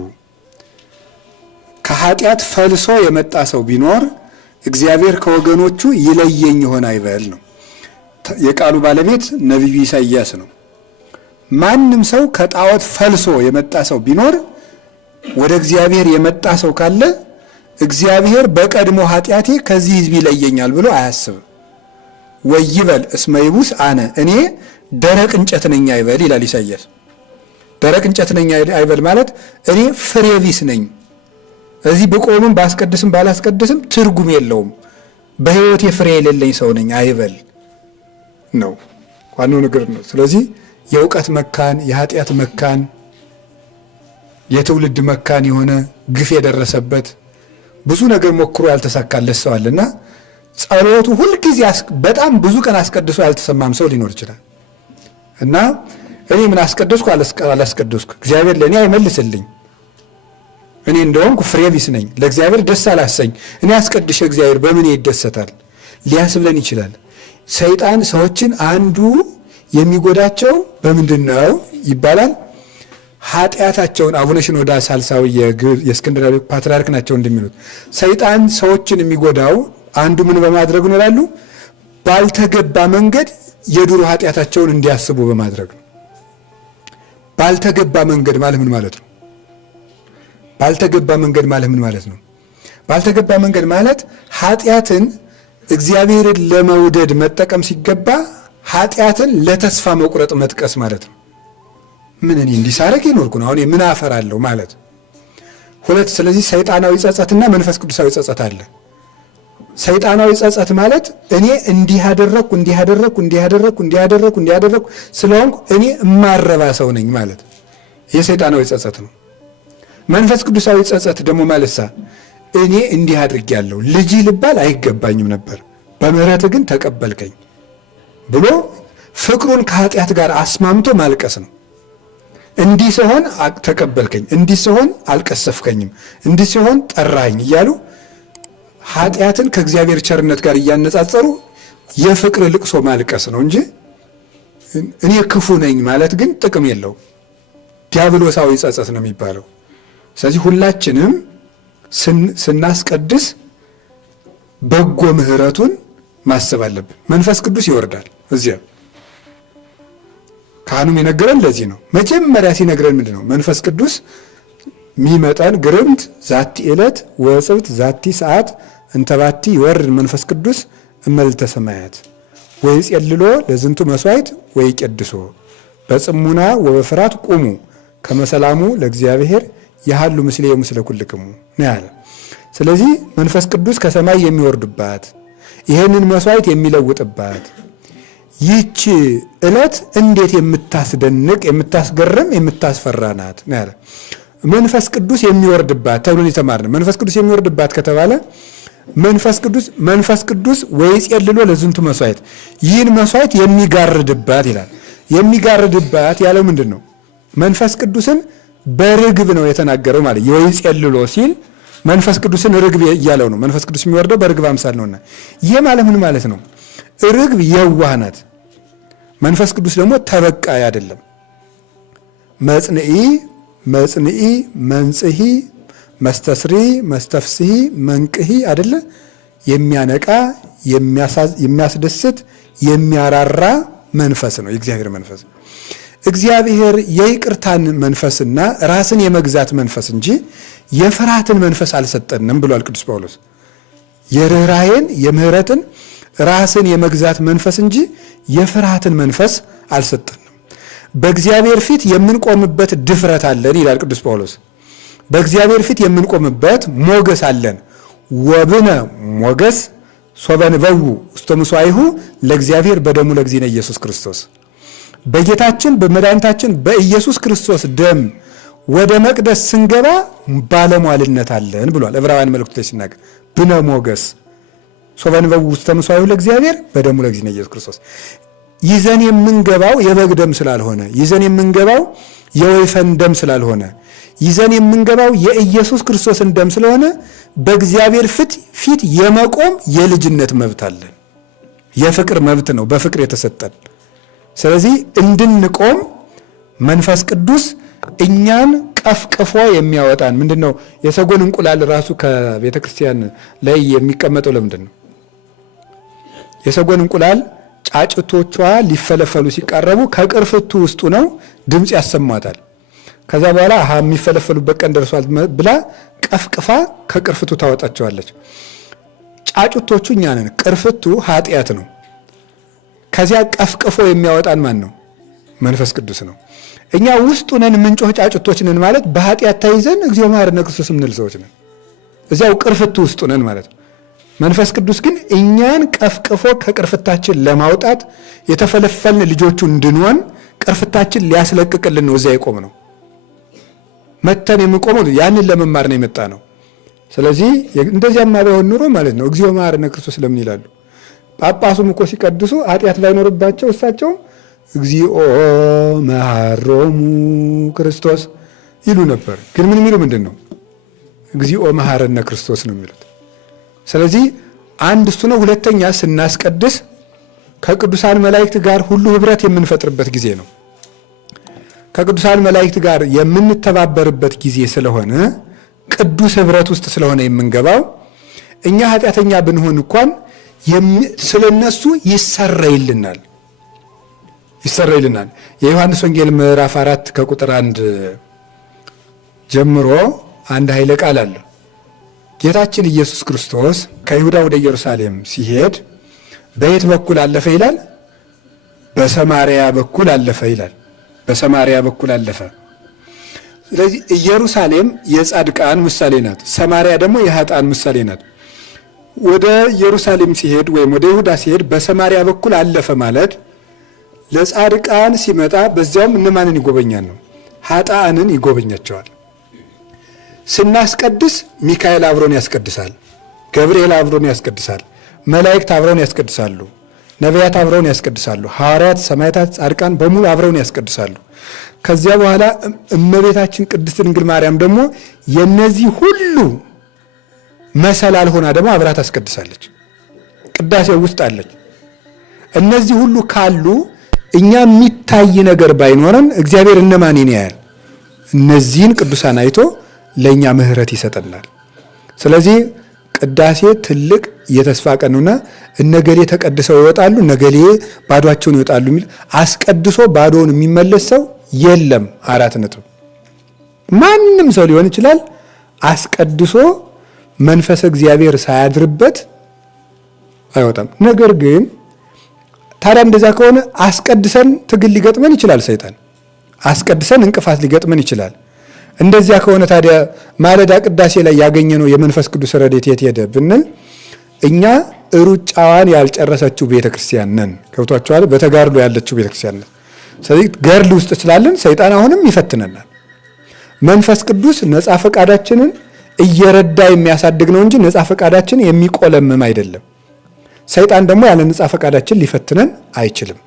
ከኃጢአት ፈልሶ የመጣ ሰው ቢኖር እግዚአብሔር ከወገኖቹ ይለየኝ ይሆን አይበል ነው። የቃሉ ባለቤት ነቢዩ ኢሳይያስ ነው። ማንም ሰው ከጣዖት ፈልሶ የመጣ ሰው ቢኖር ወደ እግዚአብሔር የመጣ ሰው ካለ እግዚአብሔር በቀድሞ ኃጢአቴ ከዚህ ሕዝብ ይለየኛል ብሎ አያስብም። ወይበል እስመ ይቡስ አነ እኔ ደረቅ እንጨት ነኝ አይበል ይላል ኢሳይያስ። ደረቅ እንጨት ነኝ አይበል ማለት እኔ ፍሬ ቢስ ነኝ፣ እዚህ ብቆምም ባስቀድስም ባላስቀድስም ትርጉም የለውም፣ በሕይወቴ ፍሬ የሌለኝ ሰው ነኝ አይበል ነው ዋናው ነገር ነው። ስለዚህ የእውቀት መካን፣ የኃጢአት መካን፣ የትውልድ መካን የሆነ ግፍ የደረሰበት ብዙ ነገር ሞክሮ ያልተሳካለት ሰው አለና ጸሎቱ ሁልጊዜ በጣም ብዙ ቀን አስቀድሶ ያልተሰማም ሰው ሊኖር ይችላል እና እኔ ምን አስቀደስኩ አላስቀደስኩ እግዚአብሔር ለእኔ አይመልስልኝ፣ እኔ እንደሆንኩ ፍሬ ቢስ ነኝ፣ ለእግዚአብሔር ደስ አላሰኝ፣ እኔ አስቀድሼ እግዚአብሔር በምን ይደሰታል ሊያስብለን ይችላል። ሰይጣን ሰዎችን አንዱ የሚጎዳቸው በምንድን ነው ይባላል? ኃጢአታቸውን። አቡነ ሽኖዳ ሳልሳዊ የእስክንድርያ ፓትርያርክ ናቸው እንደሚሉት ሰይጣን ሰዎችን የሚጎዳው አንዱ ምን በማድረግ ነው ይላሉ? ባልተገባ መንገድ የድሮ ኃጢአታቸውን እንዲያስቡ በማድረግ ነው። ባልተገባ መንገድ ማለት ምን ማለት ነው? ባልተገባ መንገድ ማለት ምን ማለት ነው? ባልተገባ መንገድ ማለት ኃጢአትን እግዚአብሔርን ለመውደድ መጠቀም ሲገባ ኃጢአትን ለተስፋ መቁረጥ መጥቀስ ማለት ነው። ምን እኔ እንዲሳረግ ይኖርኩ ነው አሁን ምን አፈራለሁ ማለት ሁለት። ስለዚህ ሰይጣናዊ ጸጸትና መንፈስ ቅዱሳዊ ጸጸት አለ። ሰይጣናዊ ጸጸት ማለት እኔ እንዲህ አደረኩ ስለሆንኩ እኔ እማረባ ሰው ነኝ ማለት ይህ ሰይጣናዊ ጸጸት ነው። መንፈስ ቅዱሳዊ ጸጸት ደግሞ ማለትሳ እኔ እንዲህ አድርጌያለሁ፣ ልጅ ልባል አይገባኝም ነበር፣ በምህረት ግን ተቀበልከኝ ብሎ ፍቅሩን ከኃጢአት ጋር አስማምቶ ማልቀስ ነው። እንዲህ ሲሆን ተቀበልከኝ፣ እንዲህ ሲሆን አልቀሰፍከኝም፣ እንዲህ ሲሆን ጠራኸኝ እያሉ ኃጢአትን ከእግዚአብሔር ቸርነት ጋር እያነጻጸሩ የፍቅር ልቅሶ ማልቀስ ነው እንጂ እኔ ክፉ ነኝ ማለት ግን ጥቅም የለው። ዲያብሎሳዊ ጸጸት ነው የሚባለው። ስለዚህ ሁላችንም ስናስቀድስ በጎ ምህረቱን ማሰብ አለብን። መንፈስ ቅዱስ ይወርዳል። እዚያ ካህኑም የነገረን ለዚህ ነው። መጀመሪያ ሲነግረን ምንድን ነው? መንፈስ ቅዱስ ሚመጣን ግርምት ዛቲ ዕለት ወጽብት ዛቲ ሰዓት እንተባቲ ይወርድ መንፈስ ቅዱስ እመልዕልተ ሰማያት ወይጼልሎ ለዝንቱ መስዋዕት ወይቄድሶ በጽሙና ወበፍርሃት ቁሙ ከመሰላሙ ለእግዚአብሔር ያሃሉ ምስሌ ምስለ ኩልክሙ ነው ያለ። ስለዚህ መንፈስ ቅዱስ ከሰማይ የሚወርድባት ይህንን መስዋዕት የሚለውጥባት ይህች ዕለት እንዴት የምታስደንቅ የምታስገርም የምታስፈራ ናት ነው ያለ። መንፈስ ቅዱስ የሚወርድባት ተብሎ የተማርነው መንፈስ ቅዱስ የሚወርድባት ከተባለ መንፈስ ቅዱስ ወይጼልሎ ለዝንቱ መስዋዕት ይህን መስዋዕት የሚጋርድባት ይላል። የሚጋርድባት ያለው ምንድን ነው? መንፈስ ቅዱስን በርግብ ነው የተናገረው ማለት ወይጼልሎ ሲል መንፈስ ቅዱስን ርግብ እያለው ነው። መንፈስ ቅዱስ የሚወርደው በርግብ አምሳል ነውና ይህ ማለት ምን ማለት ነው? ርግብ የዋህ ናት። መንፈስ ቅዱስ ደግሞ ተበቃይ አይደለም። መጽንዒ መንጽሒ መስተስሪ መስተፍስሒ መንቅሒ አይደለ? የሚያነቃ የሚያስደስት የሚያራራ መንፈስ ነው የእግዚአብሔር መንፈስ። እግዚአብሔር የይቅርታን መንፈስና ራስን የመግዛት መንፈስ እንጂ የፍርሃትን መንፈስ አልሰጠንም ብሏል ቅዱስ ጳውሎስ። የርኅራኄን የምህረትን ራስን የመግዛት መንፈስ እንጂ የፍርሃትን መንፈስ አልሰጠንም። በእግዚአብሔር ፊት የምንቆምበት ድፍረት አለን ይላል ቅዱስ ጳውሎስ። በእግዚአብሔር ፊት የምንቆምበት ሞገስ አለን። ወብነ ሞገስ ሶበንበው ውስተ ምሥዋዕሁ ለእግዚአብሔር በደሙ ለእግዚእነ ኢየሱስ ክርስቶስ። በጌታችን በመድኃኒታችን በኢየሱስ ክርስቶስ ደም ወደ መቅደስ ስንገባ ባለሟልነት አለን ብሏል ዕብራውያን መልእክቱ ላይ ሲናገር ብነ ሞገስ ሶበንበው ውስተ ምሥዋዕሁ ለእግዚአብሔር በደሙ ለእግዚእነ ኢየሱስ ክርስቶስ። ይዘን የምንገባው የበግ ደም ስላልሆነ፣ ይዘን የምንገባው የወይፈን ደም ስላልሆነ፣ ይዘን የምንገባው የኢየሱስ ክርስቶስን ደም ስለሆነ በእግዚአብሔር ፊት የመቆም የልጅነት መብት አለን። የፍቅር መብት ነው፣ በፍቅር የተሰጠን። ስለዚህ እንድንቆም መንፈስ ቅዱስ እኛን ቀፍቅፎ የሚያወጣን ምንድን ነው? የሰጎን እንቁላል ራሱ ከቤተ ክርስቲያን ላይ የሚቀመጠው ለምንድን ነው? የሰጎን እንቁላል ጫጭቶቿ ሊፈለፈሉ ሲቃረቡ ከቅርፍቱ ውስጡ ነው ድምፅ ያሰማታል። ከዛ በኋላ የሚፈለፈሉበት ቀን ደርሷል ብላ ቀፍቅፋ ከቅርፍቱ ታወጣቸዋለች። ጫጭቶቹ እኛ ነን። ቅርፍቱ ኃጢአት ነው። ከዚያ ቀፍቅፎ የሚያወጣን ማን ነው? መንፈስ ቅዱስ ነው። እኛ ውስጡ ነን ምንጮህ ጫጭቶች ነን ማለት በኃጢአት ተይዘን እግዚኦ መሐረነ ክርስቶስ የምንል ሰዎች ነን። እዚያው ቅርፍቱ ውስጡ ነን ማለት ነው። መንፈስ ቅዱስ ግን እኛን ቀፍቅፎ ከቅርፍታችን ለማውጣት የተፈለፈልን ልጆቹ እንድንሆን ቅርፍታችን ሊያስለቅቅልን ነው እዚያ የቆም ነው። መተን የምንቆመው ያንን ለመማር ነው የመጣ ነው። ስለዚህ እንደዚያማ ባይሆን ኑሮ ማለት ነው እግዚኦ መሐረነ ክርስቶስ ለምን ይላሉ? ጳጳሱም እኮ ሲቀድሱ ኃጢአት ባይኖርባቸው እሳቸውም እግዚኦ መሐሮሙ ክርስቶስ ይሉ ነበር። ግን ምን የሚሉ ምንድን ነው? እግዚኦ መሐረነ ክርስቶስ ነው የሚሉት። ስለዚህ አንድ እሱ ነው። ሁለተኛ ስናስቀድስ ከቅዱሳን መላእክት ጋር ሁሉ ህብረት የምንፈጥርበት ጊዜ ነው። ከቅዱሳን መላእክት ጋር የምንተባበርበት ጊዜ ስለሆነ ቅዱስ ህብረት ውስጥ ስለሆነ የምንገባው እኛ ኃጢአተኛ ብንሆን እንኳን ስለነሱ ይሰረይልናል። የዮሐንስ ወንጌል ምዕራፍ 4 ከቁጥር 1 ጀምሮ አንድ ኃይለ ቃል አለ። ጌታችን ኢየሱስ ክርስቶስ ከይሁዳ ወደ ኢየሩሳሌም ሲሄድ በየት በኩል አለፈ ይላል? በሰማርያ በኩል አለፈ ይላል። በሰማርያ በኩል አለፈ። ስለዚህ ኢየሩሳሌም የጻድቃን ምሳሌ ናት፣ ሰማርያ ደግሞ የኃጥአን ምሳሌ ናት። ወደ ኢየሩሳሌም ሲሄድ ወይም ወደ ይሁዳ ሲሄድ በሰማርያ በኩል አለፈ ማለት ለጻድቃን ሲመጣ በዚያውም እነማንን ይጎበኛል ነው? ኃጥአንን ይጎበኛቸዋል። ስናስቀድስ ሚካኤል አብሮን ያስቀድሳል፣ ገብርኤል አብሮን ያስቀድሳል፣ መላእክት አብሮን ያስቀድሳሉ፣ ነቢያት አብረውን ያስቀድሳሉ፣ ሐዋርያት፣ ሰማዕታት፣ ጻድቃን በሙሉ አብረውን ያስቀድሳሉ። ከዚያ በኋላ እመቤታችን ቅድስት ድንግል ማርያም ደግሞ የነዚህ ሁሉ መሰላል ሆና ደግሞ አብራ ታስቀድሳለች። ቅዳሴው ውስጥ አለች። እነዚህ ሁሉ ካሉ እኛ የሚታይ ነገር ባይኖረን እግዚአብሔር እነማንን ያያል? እነዚህን ቅዱሳን አይቶ ለእኛ ምሕረት ይሰጠናል። ስለዚህ ቅዳሴ ትልቅ የተስፋ ቀን ነውና እነገሌ ተቀድሰው ይወጣሉ፣ እነገሌ ባዶአቸውን ይወጣሉ የሚል አስቀድሶ ባዶውን የሚመለስ ሰው የለም። 4 ነጥብ። ማንም ሰው ሊሆን ይችላል። አስቀድሶ መንፈስ እግዚአብሔር ሳያድርበት አይወጣም። ነገር ግን ታዲያ እንደዛ ከሆነ አስቀድሰን ትግል ሊገጥመን ይችላል። ሰይጣን አስቀድሰን እንቅፋት ሊገጥመን ይችላል። እንደዚያ ከሆነ ታዲያ ማለዳ ቅዳሴ ላይ ያገኘነው የመንፈስ ቅዱስ ረድኤት የት ሄደ ብንል እኛ ሩጫዋን ያልጨረሰችው ቤተክርስቲያን ነን። ገብቷችኋል? በተጋድሎ ያለችው ቤተክርስቲያን ነን። ስለዚህ ገድል ውስጥ ስላለን ሰይጣን አሁንም ይፈትነናል። መንፈስ ቅዱስ ነፃ ፈቃዳችንን እየረዳ የሚያሳድግ ነው እንጂ ነፃ ፈቃዳችን የሚቆለምም አይደለም። ሰይጣን ደግሞ ያለ ነፃ ፈቃዳችን ሊፈትነን አይችልም።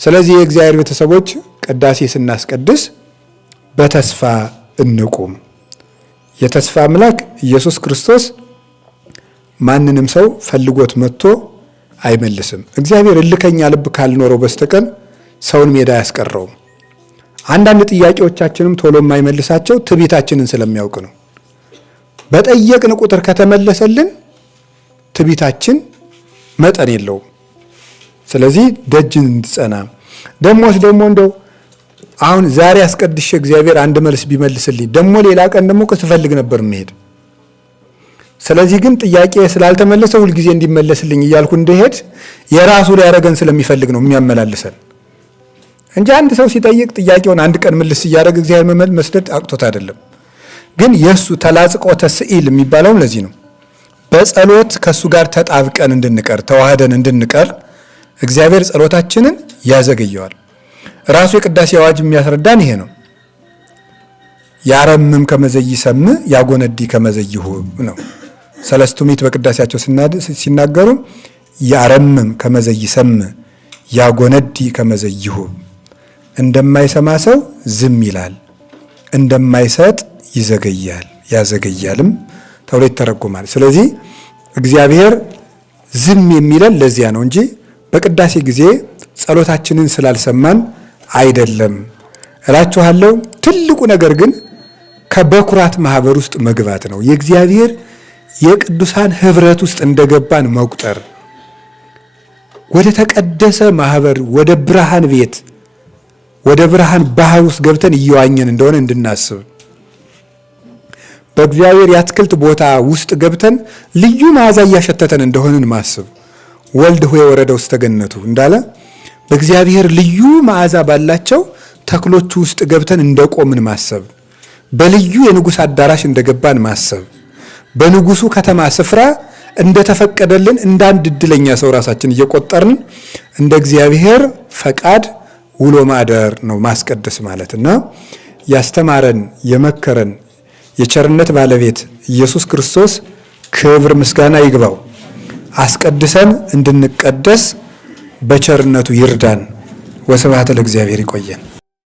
ስለዚህ የእግዚአብሔር ቤተሰቦች ቅዳሴ ስናስቀድስ በተስፋ እንቁም። የተስፋ አምላክ ኢየሱስ ክርስቶስ ማንንም ሰው ፈልጎት መጥቶ አይመልስም። እግዚአብሔር እልከኛ ልብ ካልኖረው በስተቀር ሰውን ሜዳ አያስቀረውም። አንዳንድ ጥያቄዎቻችንም ቶሎ የማይመልሳቸው ትዕቢታችንን ስለሚያውቅ ነው። በጠየቅን ቁጥር ከተመለሰልን ትዕቢታችን መጠን የለውም። ስለዚህ ደጅን እንድጸና ደግሞ እንደው አሁን ዛሬ አስቀድሼ እግዚአብሔር አንድ መልስ ቢመልስልኝ ደግሞ ሌላ ቀን ደግሞ ስፈልግ ነበር መሄድ። ስለዚህ ግን ጥያቄ ስላልተመለሰ ሁልጊዜ እንዲመለስልኝ እያልኩ እንደሄድ የራሱ ሊያደርገን ስለሚፈልግ ነው የሚያመላልሰን እንጂ አንድ ሰው ሲጠይቅ ጥያቄውን አንድ ቀን መልስ እያደረገ እግዚአብሔር መስደድ አቅቶት አይደለም። ግን የሱ ተላጽቆተ ስዕል የሚባለው ለዚህ ነው። በጸሎት ከሱ ጋር ተጣብቀን እንድንቀር ተዋህደን እንድንቀር እግዚአብሔር ጸሎታችንን ያዘገየዋል። ራሱ የቅዳሴ አዋጅ የሚያስረዳን ይሄ ነው። ያረምም ከመዘይ ሰም ያጎነዲ ከመዘይሁ ነው። ሰለስቱ ምዕት በቅዳሴያቸው ሲናገሩ ያረምም ከመዘይ ሰም ያጎነዲ ከመዘይሁ እንደማይሰማ ሰው ዝም ይላል፣ እንደማይሰጥ ይዘገያል ያዘገያልም ተብሎ ይተረጎማል። ስለዚህ እግዚአብሔር ዝም የሚለን ለዚያ ነው እንጂ በቅዳሴ ጊዜ ጸሎታችንን ስላልሰማን አይደለም እላችኋለሁ። ትልቁ ነገር ግን ከበኩራት ማህበር ውስጥ መግባት ነው። የእግዚአብሔር የቅዱሳን ህብረት ውስጥ እንደገባን መቁጠር፣ ወደ ተቀደሰ ማህበር፣ ወደ ብርሃን ቤት፣ ወደ ብርሃን ባህር ውስጥ ገብተን እየዋኘን እንደሆነ እንድናስብ፣ በእግዚአብሔር የአትክልት ቦታ ውስጥ ገብተን ልዩ መዓዛ እያሸተተን እንደሆንን ማስብ። ወልድ ሆይ ወረደ ውስተ ገነቱ እንዳለ በእግዚአብሔር ልዩ መዓዛ ባላቸው ተክሎቹ ውስጥ ገብተን እንደቆምን ማሰብ፣ በልዩ የንጉሥ አዳራሽ እንደገባን ማሰብ፣ በንጉሱ ከተማ ስፍራ እንደተፈቀደልን እንደ አንድ እድለኛ ሰው ራሳችን እየቆጠርን እንደ እግዚአብሔር ፈቃድ ውሎ ማደር ነው ማስቀደስ ማለትና ያስተማረን የመከረን የቸርነት ባለቤት ኢየሱስ ክርስቶስ ክብር ምስጋና ይግባው። አስቀድሰን እንድንቀደስ በቸርነቱ ይርዳን። ወስብሐት ለእግዚአብሔር። ይቆየን።